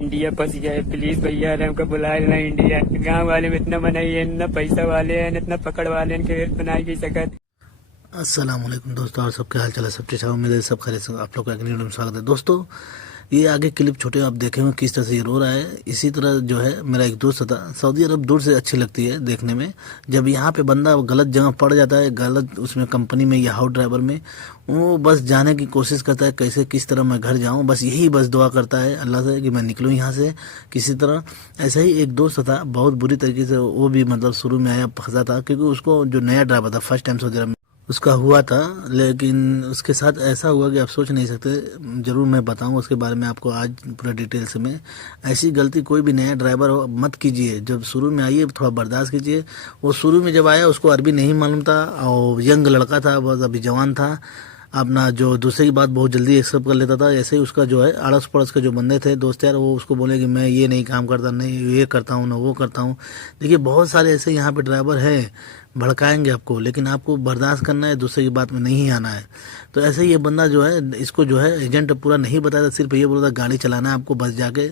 India फंस गया है। प्लीज भैया हमको बुला लेना इंडिया। गांव वाले में इतना मनाई है, इतना पैसा वाले हैं, इतना पकड़ वाले हैं, इनके हेल्प बनाई की सकत। अस्सलाम वालेकुम दोस्तों, और सबके हाल चाल है? सब ठीक ठाक, उम्मीद है सब खैरियत से। आप लोग का एक नई वीडियो में स्वागत है दोस्तों। ये आगे क्लिप छोटे आप देखे होंगे किस तरह से ये रो रहा है। इसी तरह जो है मेरा एक दोस्त था। सऊदी अरब दूर से अच्छी लगती है देखने में। जब यहाँ पे बंदा गलत जगह पड़ जाता है, गलत उसमें कंपनी में या हाउस ड्राइवर में, वो बस जाने की कोशिश करता है कैसे किस तरह मैं घर जाऊँ, बस यही बस दुआ करता है अल्लाह से कि मैं निकलूँ यहाँ से किसी तरह। ऐसा ही एक दोस्त था, बहुत बुरी तरीके से वो भी मतलब शुरू में आया, फंसा था, क्योंकि उसको जो नया ड्राइवर था, फर्स्ट टाइम सऊदी अरब उसका हुआ था। लेकिन उसके साथ ऐसा हुआ कि आप सोच नहीं सकते। ज़रूर मैं बताऊं उसके बारे में आपको आज पूरा डिटेल से। मैं ऐसी गलती कोई भी नया ड्राइवर हो मत कीजिए। जब शुरू में आइए थोड़ा बर्दाश्त कीजिए। वो शुरू में जब आया उसको अरबी नहीं मालूम था, और यंग लड़का था, बहुत अभी जवान था अपना। जो दूसरे की बात बहुत जल्दी एक्सेप्ट कर लेता था। ऐसे ही उसका जो है अड़ोस पड़ोस के जो बंदे थे दोस्त यार, वो उसको बोले कि मैं ये नहीं काम करता, नहीं ये करता हूँ, ना वो करता हूँ। देखिए बहुत सारे ऐसे यहाँ पे ड्राइवर हैं, भड़काएंगे आपको, लेकिन आपको बर्दाश्त करना है, दूसरे की बात में नहीं आना है। तो ऐसे ही ये बंदा जो है, इसको जो है एजेंट पूरा नहीं बताया था, सिर्फ ये बोलता था गाड़ी चलाना है आपको बस जाके।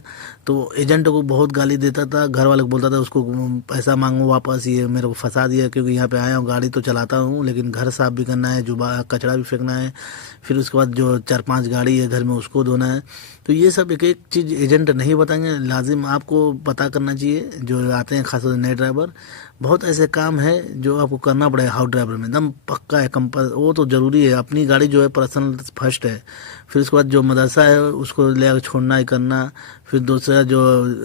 तो एजेंट को बहुत गाली देता था, घर वाले को बोलता था उसको पैसा मांगो वापस, ये मेरे को फंसा दिया, क्योंकि यहाँ पे आया हूँ, गाड़ी तो चलाता हूँ लेकिन घर साफ भी करना है, जो कचरा भी फेंकना है, फिर उसके बाद जो 4-5 गाड़ी है घर में उसको धोना है। तो ये सब एक एक चीज़ एजेंट नहीं बताएंगे, लाजिम आपको पता करना चाहिए। जो आते हैं खासतौर से नए ड्राइवर, बहुत ऐसे काम है जो आपको करना पड़ेगा हाउस ड्राइवर में, एकदम पक्का है, कंपल वो तो ज़रूरी है। अपनी गाड़ी जो है पर्सनल फर्स्ट है, फिर उसके बाद जो मदरसा है उसको ले आकर छोड़ना ही करना, फिर दूसरा जो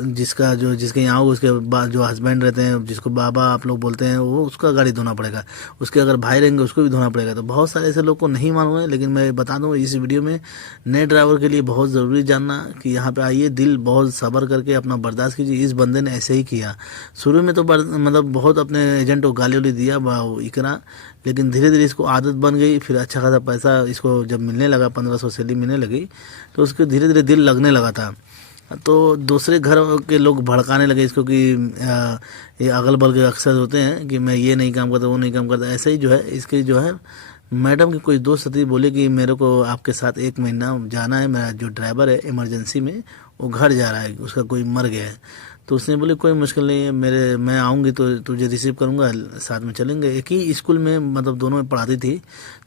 जिसके यहाँ हो, उसके बाद जो हस्बैंड रहते हैं, जिसको बाबा आप लोग बोलते हैं, वो उसका गाड़ी धोना पड़ेगा। उसके अगर भाई रहेंगे उसको भी धोना पड़ेगा। तो बहुत सारे ऐसे लोग को नहीं मालूम है, लेकिन मैं बता दूँ इस वीडियो में, नए ड्राइवर के लिए बहुत ज़रूरी जानना कि यहाँ पे आइए, दिल बहुत सब्र करके अपना बर्दाश्त कीजिए। इस बंदे ने ऐसे ही किया। शुरू में तो मतलब बहुत अपने एजेंट को गाली वाली दिया इकरा, लेकिन धीरे धीरे इसको आदत बन गई। फिर अच्छा खासा पैसा इसको जब मिलने लगा, 1500 सैलरी मिलने लगी, तो उसके धीरे धीरे दिल लगने लगा था। तो दूसरे घर के लोग भड़काने लगे इसको कि ये अगल बगल के अक्सर होते हैं कि मैं ये नहीं काम करता, वो नहीं काम करता। ऐसे ही जो है इसके जो है मैडम की कोई दोस्त थी, बोले कि मेरे को आपके साथ 1 महीना जाना है, मेरा जो ड्राइवर है इमरजेंसी में वो घर जा रहा है, उसका कोई मर गया है। तो उसने बोले कोई मुश्किल नहीं है, मैं आऊँगी तो तुझे रिसीव करूँगा, साथ में चलेंगे। एक ही स्कूल में मतलब दोनों में पढ़ाती थी।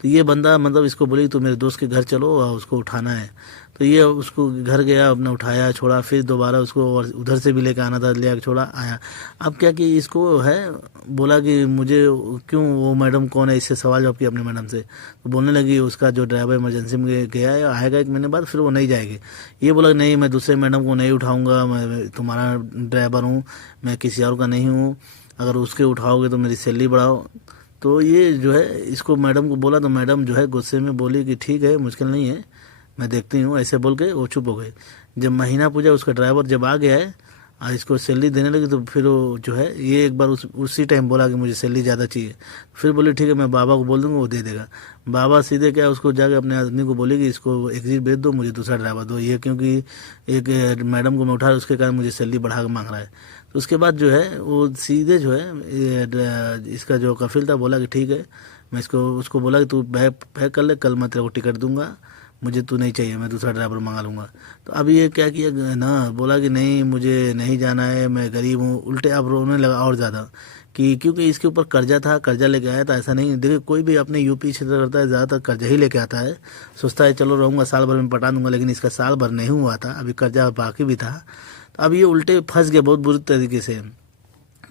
तो ये बंदा मतलब इसको बोले तो मेरे दोस्त के घर चलो और उसको उठाना है। तो ये उसको घर गया, अपना उठाया छोड़ा, फिर दोबारा उसको और उधर से भी लेकर आना था, ले आकर छोड़ा आया। अब क्या कि इसको है बोला कि मुझे क्यों, वो मैडम कौन है, इससे सवाल जवाब किया अपने मैडम से। तो बोलने लगी उसका जो ड्राइवर इमरजेंसी में गया है, आएगा 1 महीने बाद, फिर वो नहीं जाएगी। ये बोला नहीं, मैं दूसरे मैडम को नहीं उठाऊंगा, मैं तुम्हारा ड्राइवर हूँ, मैं किसी और का नहीं हूँ, अगर उसके उठाओगे तो मेरी सैलरी बढ़ाओ। तो ये जो है इसको मैडम को बोला, तो मैडम जो है गुस्से में बोली कि ठीक है, मुश्किल नहीं है, मैं देखती हूँ, ऐसे बोल के वो चुप हो गई। जब महीना पूजा उसका ड्राइवर जब आ गया है और इसको सैलरी देने लगी, तो फिर वो जो है ये एक बार उसी टाइम बोला कि मुझे सैलरी ज़्यादा चाहिए। फिर बोले ठीक है, मैं बाबा को बोल दूँगा, वो दे देगा। बाबा सीधे क्या उसको जाके अपने आदमी को बोले कि इसको एग्जिट भेज दो, मुझे दूसरा ड्राइवर दो, ये क्योंकि एक मैडम को मैं उठा उसके कारण मुझे सैलरी बढ़ा के मांग रहा है। तो उसके बाद जो है वो सीधे जो है इसका जो कफिल था बोला कि ठीक है, मैं उसको बोला कि तू बैग पैक कर ले, कल मैं तेरे को टिकट दूंगा, मुझे तू नहीं चाहिए, मैं दूसरा ड्राइवर मंगा लूँगा। तो अब ये क्या किया ना, बोला कि नहीं मुझे नहीं जाना है, मैं गरीब हूँ। उल्टे अब रोने लगा और ज़्यादा, कि क्योंकि इसके ऊपर कर्जा था, कर्जा लेके आया था। ऐसा नहीं, देखिए कोई भी अपने यूपी क्षेत्र करता है ज़्यादातर कर्जा ही लेके आता है, सोचता है चलो रहूँगा साल भर में पटा दूंगा, लेकिन इसका साल भर नहीं हुआ था, अभी कर्जा बाकी भी था। तो अब ये उल्टे फंस गया बहुत बुरी तरीके से।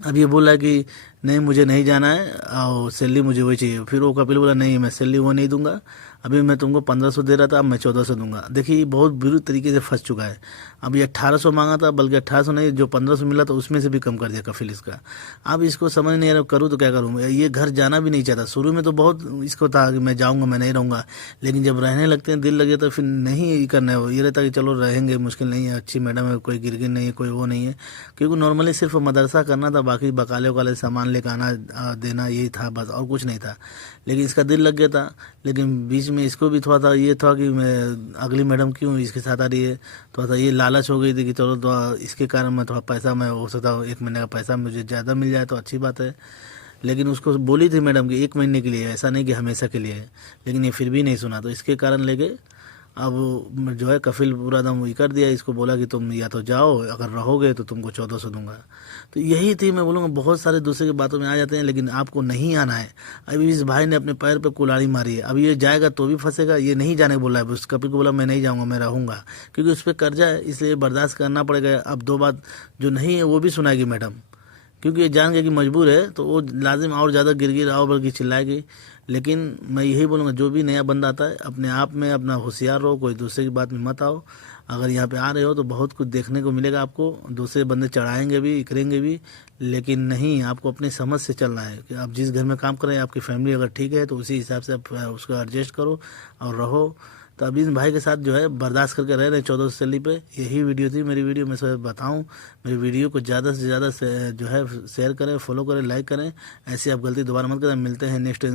अब ये बोला कि नहीं मुझे नहीं जाना है और सैलरी मुझे वही चाहिए। फिर वो कपिल बोला नहीं मैं सैलरी वो नहीं दूंगा, अभी मैं तुमको 1500 दे रहा था, अब मैं 1400 दूंगा। देखिए ये बहुत बुरी तरीके से फंस चुका है। अब ये 1800 मांगा था, बल्कि 1800 नहीं, जो 1500 मिला था उसमें से भी कम कर दिया कफिल इसका। अब इसको समझ नहीं आ रहा करूँ तो क्या करूँ। ये घर जाना भी नहीं चाहता। शुरू में तो बहुत इसको था कि मैं जाऊँगा, मैं नहीं रहूँगा, लेकिन जब रहने लगते हैं दिल लग जाता है, फिर नहीं करना है। ये रहता है कि चलो रहेंगे, मुश्किल नहीं है, अच्छी मैडम है, कोई गिरगिर नहीं है, कोई वो नहीं है। क्योंकि नॉर्मली सिर्फ मदरसा करना था, बाकी बकाले वकाले सामान लेकर आना देना यही था बस, और कुछ नहीं था। लेकिन इसका दिल लग गया था। लेकिन बीच में इसको भी थोड़ा था ये था कि मैं अगली मैडम क्यों इसके साथ आ रही है, थोड़ा सा ये लालच हो गई थी कि चलो तो इसके कारण मैं थोड़ा पैसा, मैं हो सकता हूँ 1 महीने का पैसा मुझे ज़्यादा मिल जाए तो अच्छी बात है। लेकिन उसको बोली थी मैडम कि 1 महीने के लिए, ऐसा नहीं कि हमेशा के लिए है, लेकिन ये फिर भी नहीं सुना। तो इसके कारण ले गए अब जो है कफिल पूरा दम वही कर दिया, इसको बोला कि तुम या तो जाओ, अगर रहोगे तो तुमको 1400 दूंगा। तो यही थी, मैं बोलूँगा बहुत सारे दूसरे की बातों में आ जाते हैं, लेकिन आपको नहीं आना है। अभी इस भाई ने अपने पैर पे कुल्हाड़ी मारी है, अब ये जाएगा तो भी फंसेगा, ये नहीं जाने को बोला है। उस कपिल को बोला मैं नहीं जाऊँगा, मैं रहूँगा, क्योंकि उस पर कर्जा है, इसलिए बर्दाश्त करना पड़ेगा। अब 2 बात जो नहीं है वो भी सुनाएगी मैडम, क्योंकि ये जान गया कि मजबूर है, तो वो लाजिम और ज़्यादा गिर और बल्कि चिल्लाएगी। लेकिन मैं यही बोलूँगा, जो भी नया बंदा आता है अपने आप में अपना होशियार रहो, कोई दूसरे की बात में मत आओ। अगर यहाँ पे आ रहे हो तो बहुत कुछ देखने को मिलेगा आपको, दूसरे बंदे चढ़ाएंगे भी, इकरेंगे भी, लेकिन नहीं, आपको अपनी समझ से चलना है कि आप जिस घर में काम कर रहे हैं, आपकी फैमिली अगर ठीक है तो उसी हिसाब से आप उसको एडजस्ट करो और रहो। तो अभी इन भाई के साथ जो है बर्दाश्त करके रह रहे हैं 1400 सैलरी पे। यही वीडियो थी मेरी वीडियो, मैं सब बताऊं। मेरी वीडियो को ज़्यादा से ज़्यादा जो है शेयर करें, फॉलो करें, लाइक करें। ऐसी आप गलती दोबारा मत करें। मिलते हैं नेक्स्ट